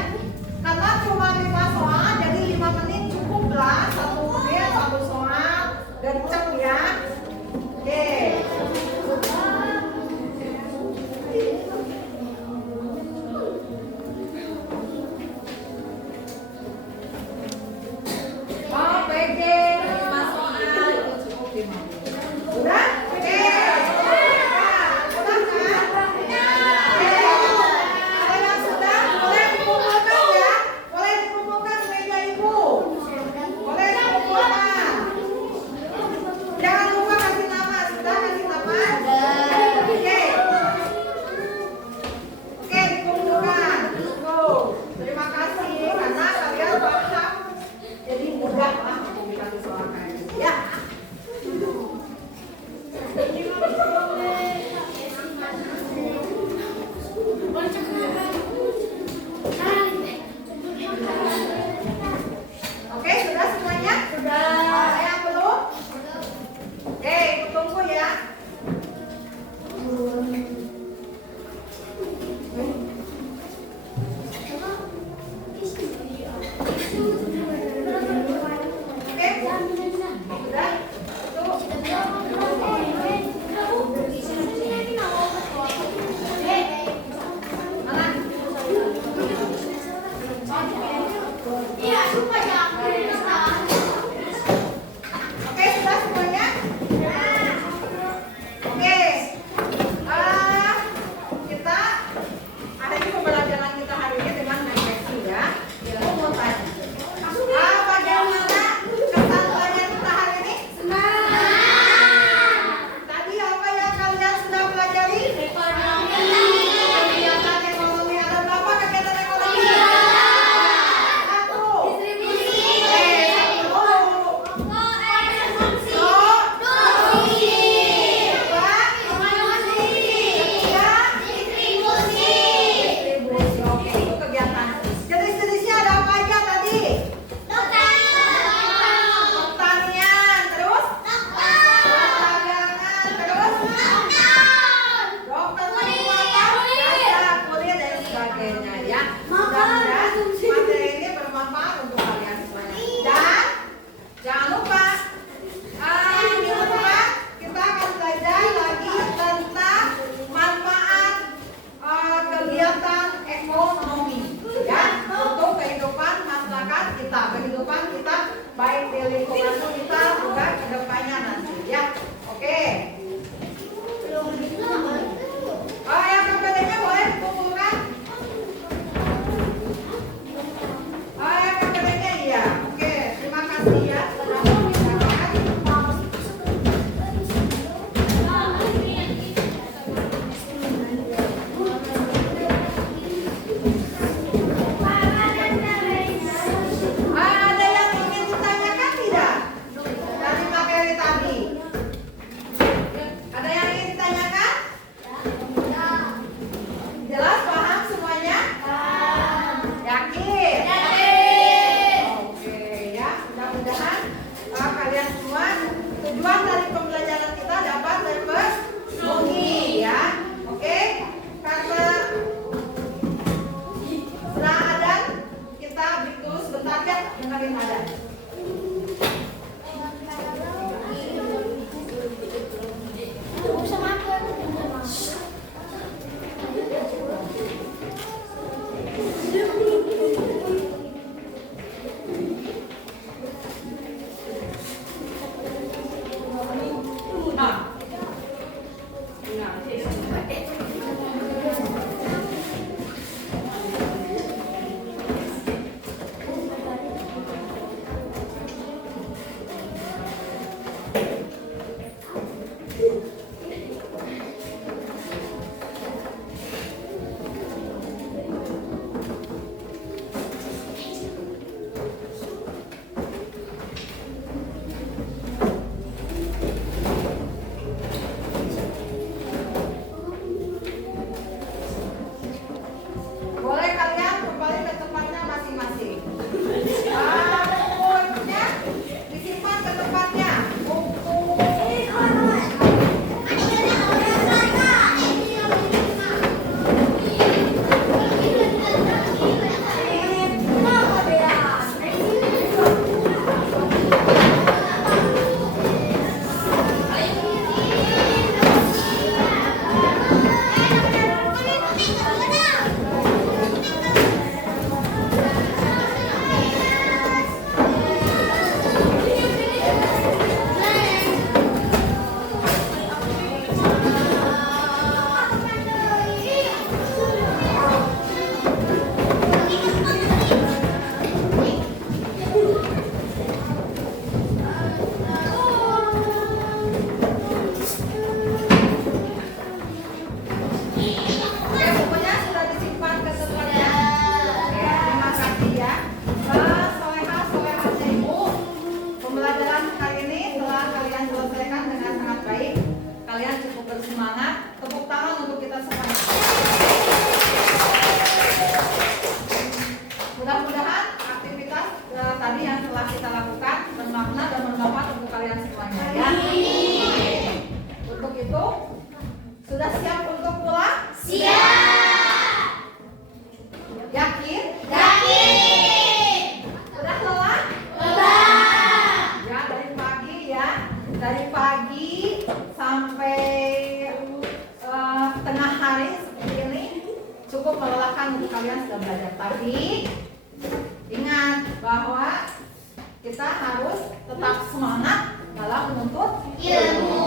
karena cuma 5 soal, jadi 5 menit cukup lah. 1 menit, 1 soal, gercep ya. Oke. Oh, PG 5 soal, itu cukup 5 menit. Udah? Oke. Udah kan? Kalau yang sudah boleh dikumpulkan ya, boleh dikumpulkan di meja ibu, boleh dikumpulkan. Jangan lupa kasih nama sudah. pagi sampai tengah hari seperti ini cukup melelahkan untuk kalian sudah belajar. Tapi ingat bahwa kita harus tetap semangat dalam menuntut ilmu.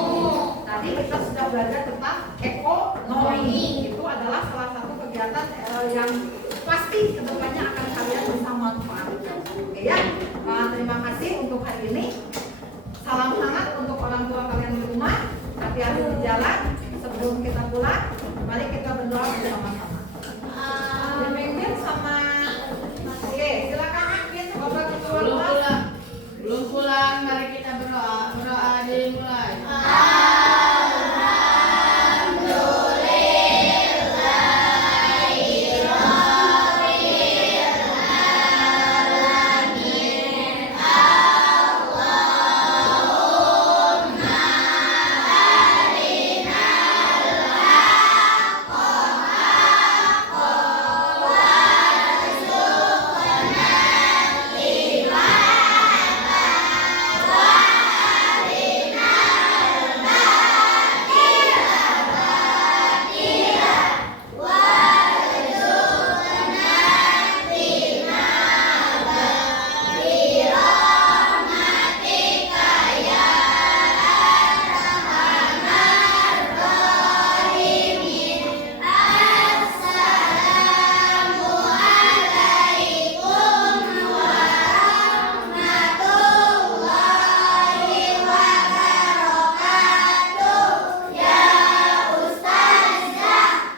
Tadi kita sudah belajar tentang ekonomi. Itu adalah salah satu kegiatan yang pasti kedepannya akan kalian bisa manfaatkan. Oke ya. Terima kasih untuk hari ini. Salam hangat untuk orang tua kalian di rumah. Hati-hati di jalan. Sebelum kita pulang, mari kita berdoa bersama-sama. Mimpin sama, oke, silakan mimpin. Bapak ketua kelas. Belum pulang, mari kita berdoa. Berdoa dimulai.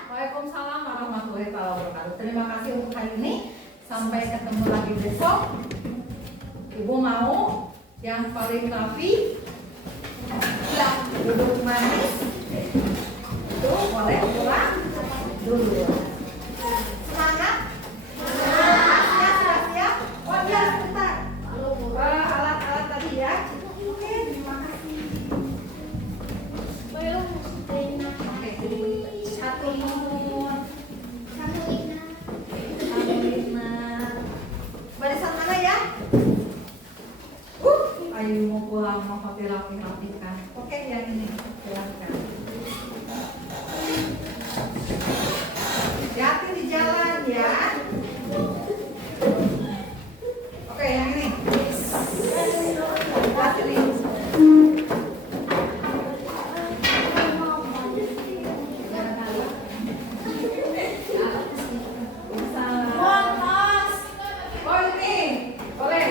Waalaikumsalam warahmatullahi wabarakatuh. Terima kasih untuk hari ini. Sampai ketemu lagi besok. Ibu mau yang paling rapi, yang duduk manis, itu boleh pulang dulu. Semangat. Alatnya sudah siap. Oh iya, sebentar. Alat-alat tadi ya. Oke, terima kasih. Oke, jadi satu nomor. Barisan mana ya? Ayo mau pulang mau kopi rapi-rapikan. Oke, yang ini silahkan. Hati-hati di jalan ya. Oke, yang ini. Hati nih. Oh ini, boleh.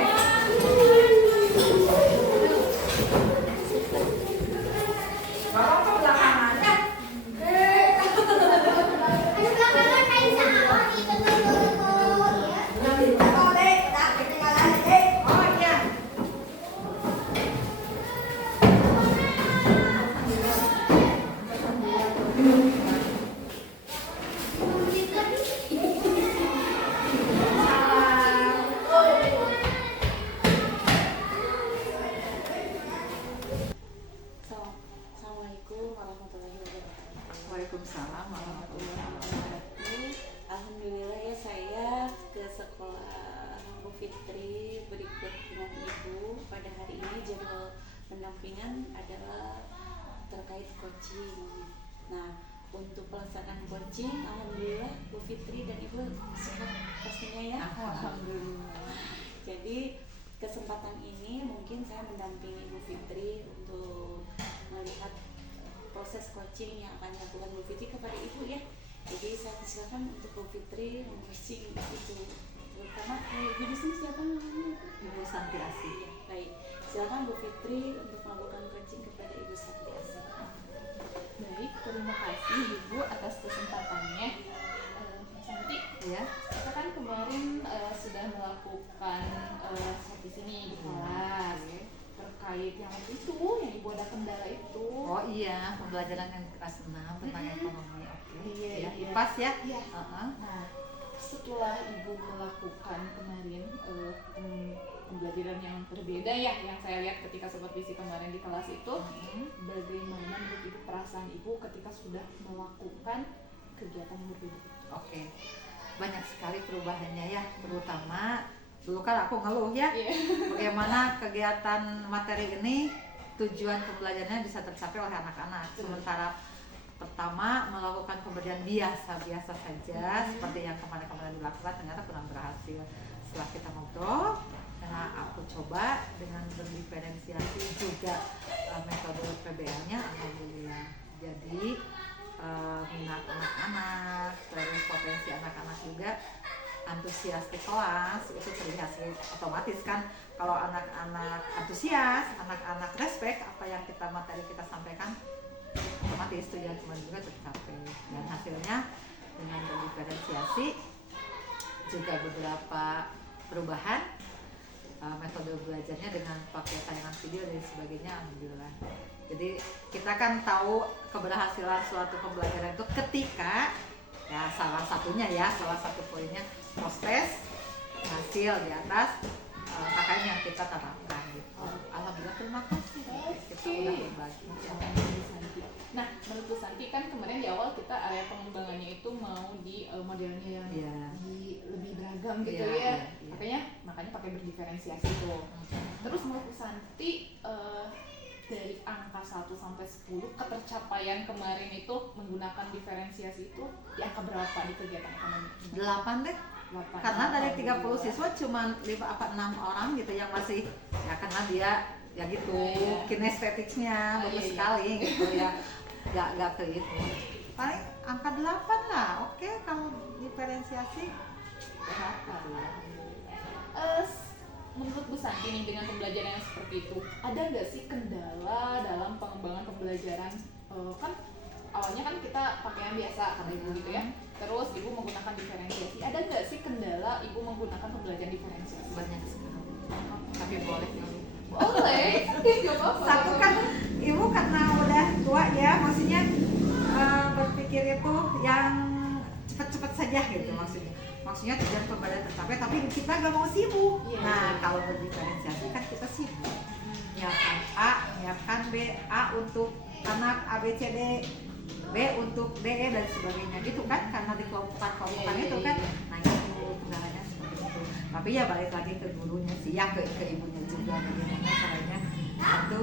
Bapak kok belakangannya? Oh iya. Assalamualaikum warahmatullahi wabarakatuh. Waalaikumsalam warahmatullahi wabarakatuh. Alhamdulillah ya, saya ke sekolah Bu Fitri berikut dengan Ibu. Pada hari ini jadwal pendampingan adalah terkait coaching. Nah, untuk pelaksanaan coaching, alhamdulillah Bu Fitri dan Ibu sehat pastinya ya. Alhamdulillah. Jadi kesempatan ini mungkin saya mendampingi Bu Fitri untuk melihat proses coaching yang akan dilakukan Bu Fitri kepada Ibu ya. Jadi saya silakan untuk Bu Fitri meng-coaching itu, terutama Ibu di sini siapa namanya? Ibu Santi Asih. Ya, baik. Silakan Bu Fitri untuk melakukan coaching kepada Ibu Santi Asih. Baik, terima kasih Ibu atas kesempatannya. Santi, Ya. kita kan kemarin sudah melakukan seperti sini di kelas terkait yang itu, yang Ibu ada kendala itu. Oh iya, pembelajaran yang kelas 6 tentang ekonomi. Oke. Iya, Ya, iya. pas ya. Iya. Heeh. Nah, setelah Ibu melakukan kemarin pembelajaran yang berbeda ya, yang saya lihat ketika supervisi kemarin di kelas itu, bagaimana menurut Ibu perasaan Ibu ketika sudah melakukan kegiatan yang berbeda? Oke. Banyak sekali perubahannya ya, terutama dulu kan aku ngeluh ya. Iya. Bagaimana kegiatan materi ini tujuan pembelajarannya bisa tercapai oleh anak-anak. Sementara pertama melakukan pembelajaran biasa saja seperti yang kemarin dilakukan ternyata kurang berhasil. Setelah kita ngobrol, karena aku coba dengan berdiferensiasi juga metode PBL-nya, alhamdulillah. Jadi minat anak-anak, terus potensi anak-anak juga antusias di kelas itu terlihat otomatis kan. Kalau anak-anak antusias, anak-anak respect apa yang materi kita sampaikan, otomatis tujuan teman juga tercapai. Dan hasilnya dengan berdiferensiasi juga beberapa perubahan metode belajarnya dengan pakai tayangan video dan sebagainya, alhamdulillah. Jadi kita kan tahu keberhasilan suatu pembelajaran itu ketika ya salah satu poinnya proses hasil di atas KKN yang kita terapkan gitu. Alhamdulillah, terima kasih kita udah berbagi. Nah, menurut Bu Santi kan kemarin di awal kita area pengembangannya itu mau di modelnya yang lebih beragam gitu ya. Makanya pakai berdiferensiasi tuh. Terus menurut Bu Santi dari angka 1 sampai 10 ketercapaian kemarin itu menggunakan diferensiasi itu di angka berapa di kegiatan ekonomi? 8 deh. 8. Karena dari 30 siswa cuma 5 apa 6 orang gitu yang masih ya karena dia ya gitu kinestetiknya bagus sekali gitu ya. Gak ke itu. Paling angka 8 lah. Oke, kalau diferensiasi berapa ya? Menurut Bu Santi nih dengan pembelajaran yang seperti itu, ada nggak sih kendala dalam pengembangan pembelajaran? Kan awalnya kan kita pakai yang biasa kata Ibu gitu ya. Terus Ibu menggunakan diferensiasi. Ada nggak sih kendala Ibu menggunakan pembelajaran diferensiasi? Banyak sekali. Tapi boleh dulu. Boleh, nggak apa-apa. Satu kan Ibu karena udah tua ya, maksudnya berpikir itu yang cepat-cepat saja gitu maksudnya tujuan pembelajaran tercapai tapi kita gak mau sibuk. Kalau berdiferensiasi kan kita sibuk menyiapkan A, menyiapkan B, A untuk anak A, B, C, D, B untuk D, E dan sebagainya gitu kan, karena di kelompok-kelompokan itu kan. Nah itu kendalanya seperti itu. Tapi ya balik lagi ke gurunya sih, ya ke ibunya juga bagaimana caranya. Satu,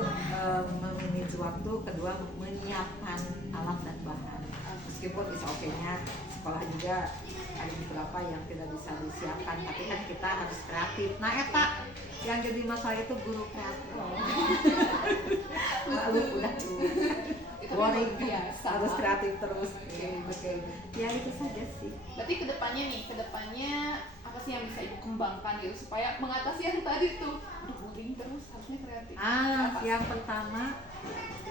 memanage waktu, kedua menyiapkan alat dan bahan. Meskipun bisa oke-nya sekolah juga ada beberapa yang tidak bisa disiapkan, tapi kan kita harus kreatif. Nah eta yang jadi masalah itu guru kreatif. Udah boring biasa, harus kreatif terus. Oke. Ya itu saja sih. Berarti kedepannya apa sih yang bisa Ibu kembangkan gitu supaya mengatasi yang tadi tuh boring terus, harusnya kreatif. Yang pertama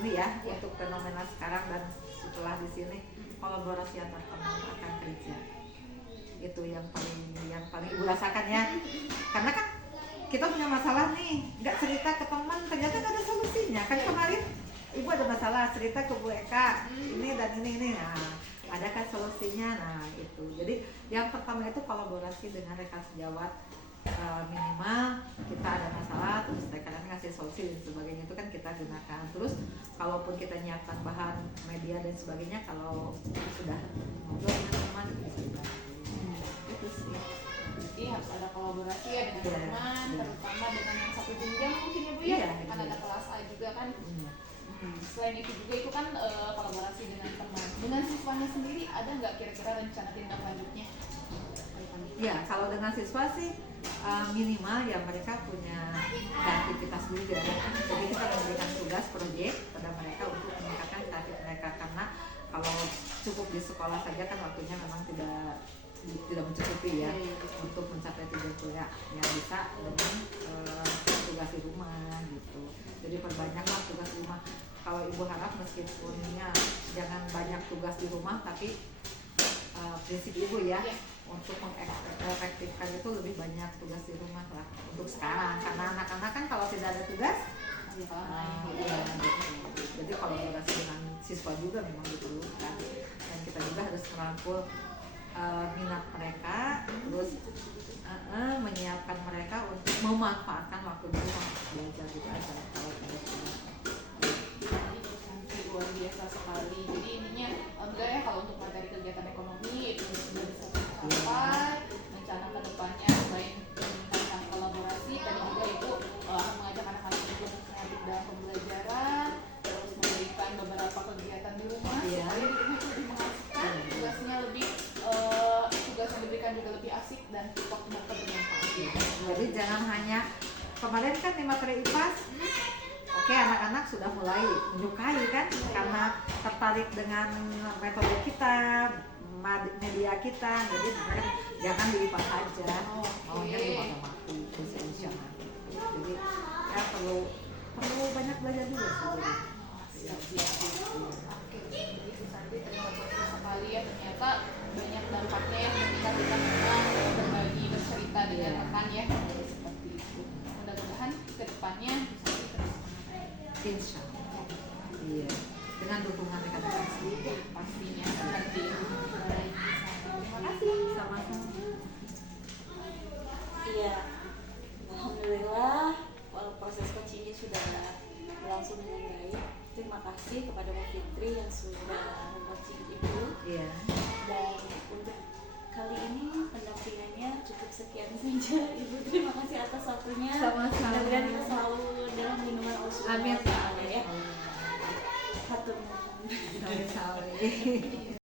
ini ya untuk fenomena sekarang dan setelah di sini kolaborasi antar teman akan kerja. Itu yang paling Ibu rasakan ya. Karena kan kita punya masalah nih, nggak cerita ke teman, ternyata nggak ada solusinya. Kan kemarin Ibu ada masalah, cerita ke Bu Eka, ini dan ini. Nah, ada kan solusinya. Nah, itu. Jadi yang pertama itu kolaborasi dengan rekan sejawat. Minimal kita ada masalah, terus mereka ngasih solusi dan sebagainya itu kan kita gunakan. Terus kalaupun kita nyiapkan bahan media dan sebagainya, kalau sudah ngobrol dengan teman bisa dibantu. Itu sih. Jadi harus ada kolaborasi ya dengan teman, terutama dengan yang satu jenjang mungkin ya Bu ya. Kan ada kelas A juga kan. Selain itu juga itu kan kolaborasi dengan teman. Dengan siswanya sendiri ada nggak kira-kira rencana tindak lanjutnya? Ya kalau dengan siswa sih minimal ya mereka punya kreativitas juga. Jadi kita memberikan tugas proyek pada mereka untuk meningkatkan kreatif mereka, karena kalau cukup di sekolah saja kan waktunya memang tidak mencukupi ya untuk mencapai tujuan kuliah yang bisa dengan tugas di rumah gitu. Jadi perbanyaklah tugas di rumah. Kalau Ibu harap meskipunnya jangan banyak tugas di rumah, tapi prinsip Ibu ya untuk mengefektifkan itu lebih banyak tugas di rumah lah untuk sekarang, karena anak-anak kan kalau tidak ada tugas gitu. Jadi kolaborasi dengan siswa juga memang diperlukan, dan kita juga harus merangkul minat mereka, terus menyiapkan mereka untuk memanfaatkan waktu mereka belajar gitu aja. Kalau tidak luar biasa sekali. Jadi intinya enggak ya kalau untuk materi kegiatan ekonomi itu sudah bisa tercapai. Rencana kedepannya selain meningkatkan kolaborasi, tadi juga Ibu akan mengajak anak-anak untuk kreatif dalam pembelajaran. kemarin kan di materi IPAS, oke, anak-anak sudah mulai menyukai kan, karena tertarik dengan metode kita, media kita, jadi sebenarnya jangan di IPAS saja, maunya di matematik, fungsional. Jadi ya perlu banyak belajar juga sih. Oke, itu tadi terima kasih sekali ya, ternyata banyak dampaknya ya ketika kita memang berbagi bercerita dengan rekan ya, seperti itu. Mudah-mudahan kedepannya bisa terus semangat. Insya Allah. Iya. Dengan dukungan rekan-rekan Ya, pastinya seperti itu. Baik, terima kasih. sama-sama. Iya, alhamdulillah proses coachingnya sudah berlangsung dengan baik. Terima kasih kepada Mbak Fitri yang sudah mengcoaching Ibu. Iya. Dan untuk kali ini pendampingannya cukup sekian saja. Ibu, terima kasih atas waktunya. Sama-sama. Mudah-mudahan kita selalu dalam lindungan Allah Amin. Subhanahu wa Ta'ala ya. Hatur nuhun. Sore-sore.